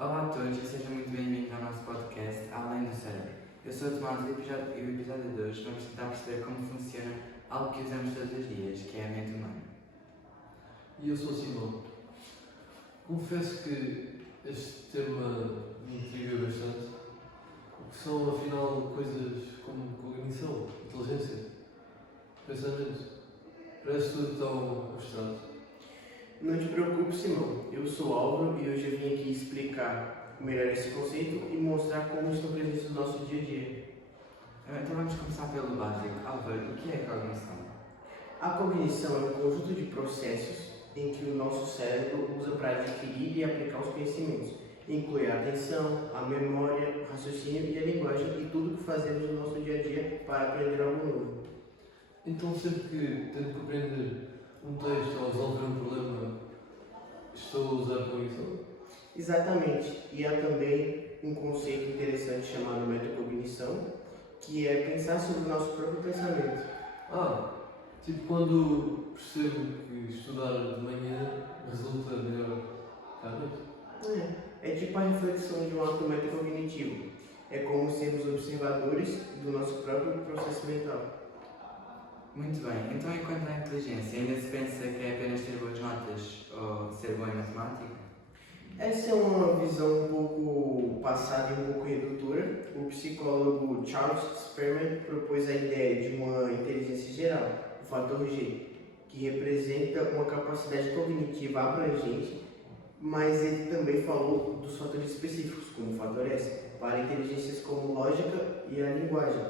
Olá a todos e sejam muito bem-vindos ao nosso podcast Além do Cérebro. Eu sou o Tomás e o episódio de hoje vamos tentar perceber como funciona algo que usamos todos os dias, que é a mente humana. E eu sou o Simão. Confesso que este tema me intriga bastante. O que são, afinal, coisas como cognição, inteligência, pensamento. Parece tudo tão abstrato. Não te preocupe, Simão. Eu sou Álvaro e hoje eu vim aqui explicar melhor esse conceito e mostrar como estão presentes no nosso dia a dia. Então vamos começar pelo básico. Álvaro, o que é cognição? A cognição é um conjunto de processos em que o nosso cérebro usa para adquirir e aplicar os conhecimentos. Inclui a atenção, a memória, o raciocínio e a linguagem e tudo que fazemos no nosso dia a dia para aprender algo novo. Então, sempre que tento compreender um texto ou resolver um problema, estou a usar cognição? Exatamente. E há também um conceito interessante chamado metacognição, que é pensar sobre o nosso próprio pensamento. Tipo quando percebo que estudar de manhã resulta melhor à noite. É tipo a reflexão de um ato metacognitivo. É como sermos observadores do nosso próprio processo mental. Muito bem, então enquanto à inteligência, ainda se pensa que é apenas ter boas notas ou ser bom em matemática? Essa é uma visão um pouco passada e um pouco redutora. O psicólogo Charles Spearman propôs a ideia de uma inteligência geral, o fator G, que representa uma capacidade cognitiva abrangente, mas ele também falou dos fatores específicos, como o fator S, para inteligências como lógica e a linguagem.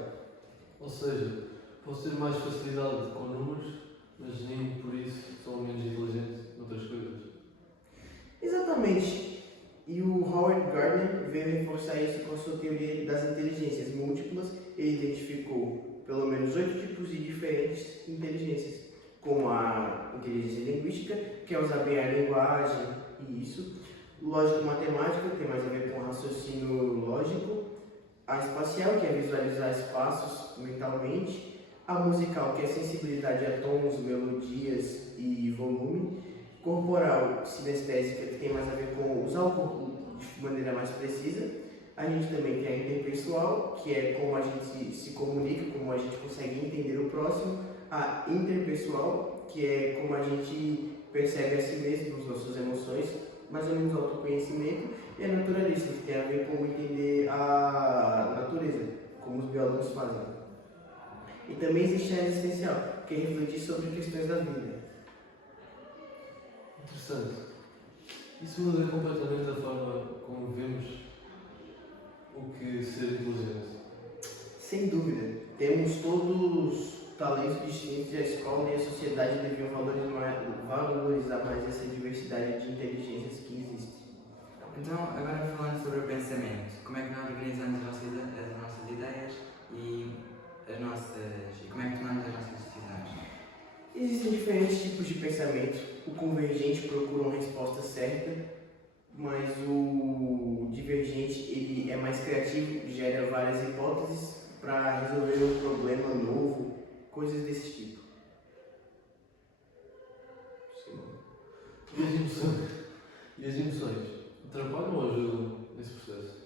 Ou seja, posso ter mais facilidade com números, mas nem por isso sou menos inteligente noutras coisas. Exatamente. E o Howard Gardner veio reforçar isso com a sua teoria das inteligências múltiplas. Ele identificou pelo menos 8 tipos de diferentes inteligências, como a inteligência linguística, que é usar bem a linguagem e isso, lógica matemática, que tem mais a ver com raciocínio lógico, a espacial, que é visualizar espaços mentalmente, a musical, que é sensibilidade a tons, melodias e volume, corporal, sinestésica, que tem mais a ver com usar o corpo de maneira mais precisa. A gente também tem a interpessoal, que é como a gente se comunica, como a gente consegue entender o próximo. A interpessoal, que é como a gente percebe a si mesmo, as nossas emoções, mais ou menos autoconhecimento. E a naturalista, que tem a ver com entender a natureza, como os biólogos fazem. E também existe a existencial, que é refletir sobre questões da vida. Interessante. Isso muda completamente a forma como vemos o que ser inteligente. Sem dúvida, temos todos talentos distintos e a escola e a sociedade deviam valorizar mais essa diversidade de inteligências que existe. Então, agora falando sobre o pensamento, como é que nós organizamos as nossas ideias e como é que tomamos as nossas decisões? Existem diferentes tipos de pensamento. O convergente procura uma resposta certa, mas o divergente ele é mais criativo, gera várias hipóteses para resolver um problema novo, coisas desse tipo. E as emoções? Atrapalham ou ajudam nesse processo?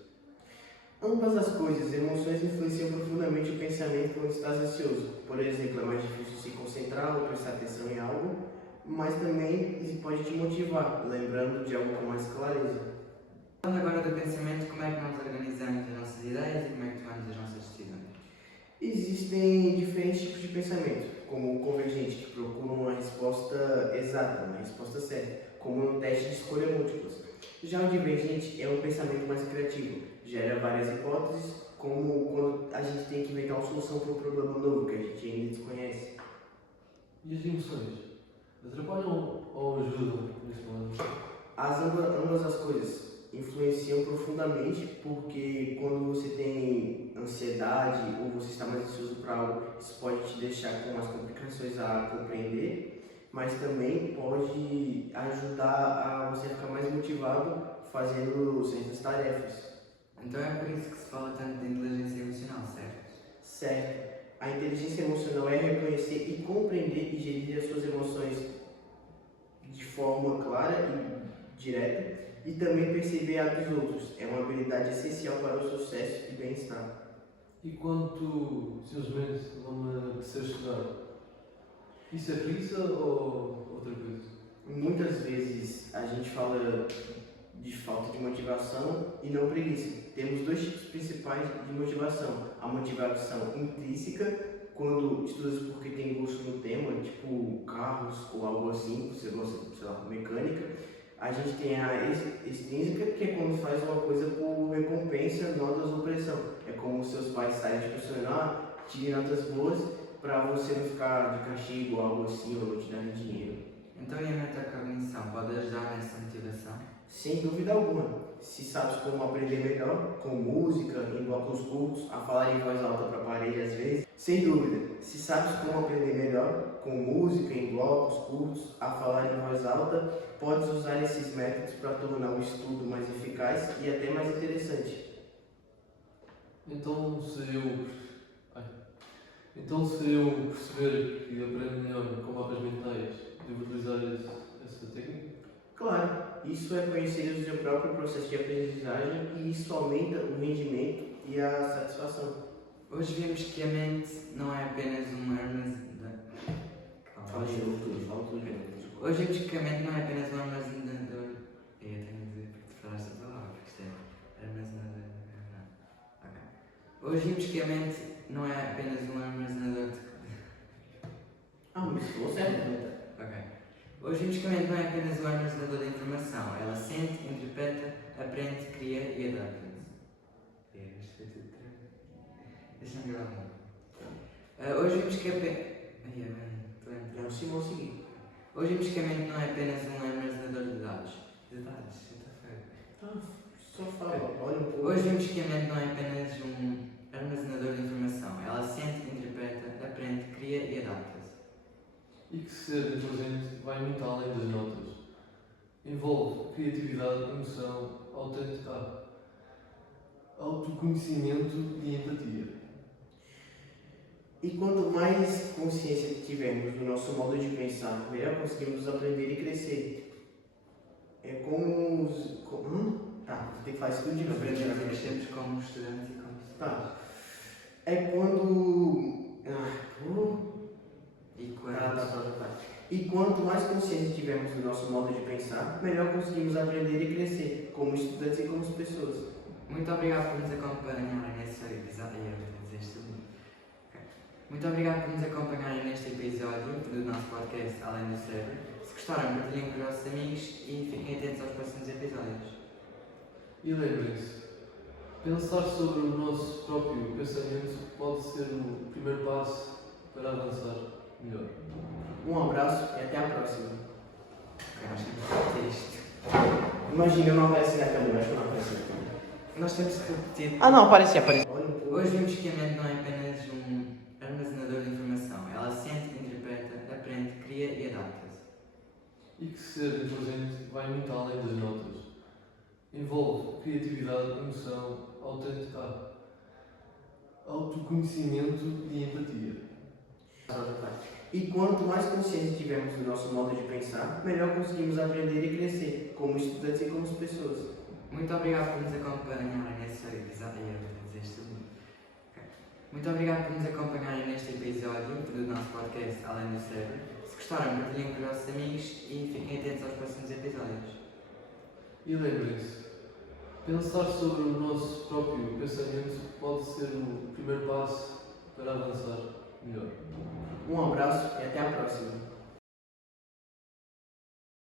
Ambas as coisas, emoções influenciam profundamente o pensamento quando estás ansioso. Por exemplo, é mais difícil se concentrar ou prestar atenção em algo, mas também isso pode te motivar, lembrando de algo com mais clareza. Falando agora do pensamento, como é que nós organizamos as nossas ideias e como é que tomamos as nossas decisões? Existem diferentes tipos de pensamento, como o convergente, que procura uma resposta exata, uma resposta certa, como no teste de escolha múltiplas. Já o divergente é um pensamento mais criativo, gera várias hipóteses, como quando a gente tem que inventar uma solução para um problema novo que a gente ainda desconhece. E as emoções? Atrapalham ou ajudam nesse momento? Ambas as coisas influenciam profundamente, porque quando você tem ansiedade ou você está mais ansioso para algo, isso pode te deixar com mais complicações a compreender, mas também pode ajudar a você ficar mais motivado fazendo certas tarefas. Então é por isso que se fala tanto de inteligência emocional, certo? Certo. A inteligência emocional é reconhecer e compreender e gerir as suas emoções de forma clara e direta, E também perceber a dos outros. É uma habilidade essencial para o sucesso e bem-estar. E quando tu simplesmente não me apetecer estudar, isso é preguiça ou outra coisa? Muitas vezes a gente fala de falta de motivação e não preguiça. Temos dois tipos principais de motivação. A motivação intrínseca, quando estudas porque tem gosto no tema, tipo carros ou algo assim, você gosta, sei lá, mecânica. A gente tem a extrínseca, que é quando faz uma coisa por recompensa, notas ou pressão. É como seus pais saem de pressionar, tirem notas boas, para você não ficar de castigo ou algo assim, ou não te darem dinheiro. Então, e a metacognição pode ajudar nessa motivação? Sem dúvida alguma. Se sabes como aprender melhor, com música, em blocos curtos, a falar em voz alta para a parede às vezes. Sem dúvida. Se sabes como aprender melhor, com música, em blocos curtos, a falar em voz alta, podes usar esses métodos para tornar o estudo mais eficaz e até mais interessante. Então se eu perceber que aprendo melhor com mapas mentais, devo utilizar essa técnica? Claro, isso é conhecer o seu próprio processo de aprendizagem e isso aumenta o rendimento e a satisfação. Hoje vimos que a mente não é apenas uma armazenador. Fala tudo. Hoje vimos que a mente não é apenas um armazenador. Eu tenho a dizer porque tu falaste a palavra, porque isto é armazenador. Ok. Hoje vimos que a mente não é apenas um armazenador de. Mas estou certo. Ok. Hoje vimos que a mente não é apenas um armazenador de informação. Ela sente, interpreta, aprende, cria e adapta-se. Deixa-me gravar. Hoje vimos que a É o Simão seguinte. Hoje vimos que a mente não é apenas um armazenador de dados. De dados, sexta-feira. Só fala, olha um pouco. Hoje vimos que a mente não é apenas um armazenador de informação. Ela sente, interpreta, aprende, cria e adapta-se. E que ser inteligente vai muito além das notas. Envolve criatividade, emoção, autoconhecimento e empatia. E quanto mais consciência tivermos do nosso modo de pensar, melhor conseguimos aprender e crescer. É como os. Tem que fazer tudo de novo. Aprendemos e crescemos como estudantes e como. Tá. É quando. E quando. E quanto mais consciência tivermos do nosso modo de pensar, melhor conseguimos aprender e crescer, como estudantes e como pessoas. Muito obrigado por nos acompanharem nesse episódio. Muito obrigado por nos acompanharem neste episódio do nosso podcast Além do Cérebro. Se gostaram, partilhem com os vossos amigos e fiquem atentos aos próximos episódios. E lembrem-se, pensar sobre o nosso próprio pensamento pode ser o primeiro passo para avançar melhor. Um abraço e até a próxima. Nós temos que repetir isto. Imagina, não aparece na câmera, acho que não aparece na câmera. Nós temos que repetir. Não, aparecia. Olha um pouco. Hoje vimos que a mente não é apenas um armazenador de informação. Ela sente, interpreta, aprende, cria e adapta-se. E que ser inteligente vai muito além das notas. Envolve criatividade, emoção, autoconhecimento e empatia. E quanto mais consciência tivermos do nosso modo de pensar, melhor conseguimos aprender e crescer, como estudantes e como pessoas. Muito obrigado por nos acompanharem nesse episódio. Muito obrigado por nos acompanharem neste episódio do nosso podcast Além do Cérebro. Se gostaram, partilhem com os vossos amigos e fiquem atentos aos próximos episódios. E lembrem-se, pensar sobre o nosso próprio pensamento pode ser o primeiro passo para avançar melhor. Um abraço e até a próxima.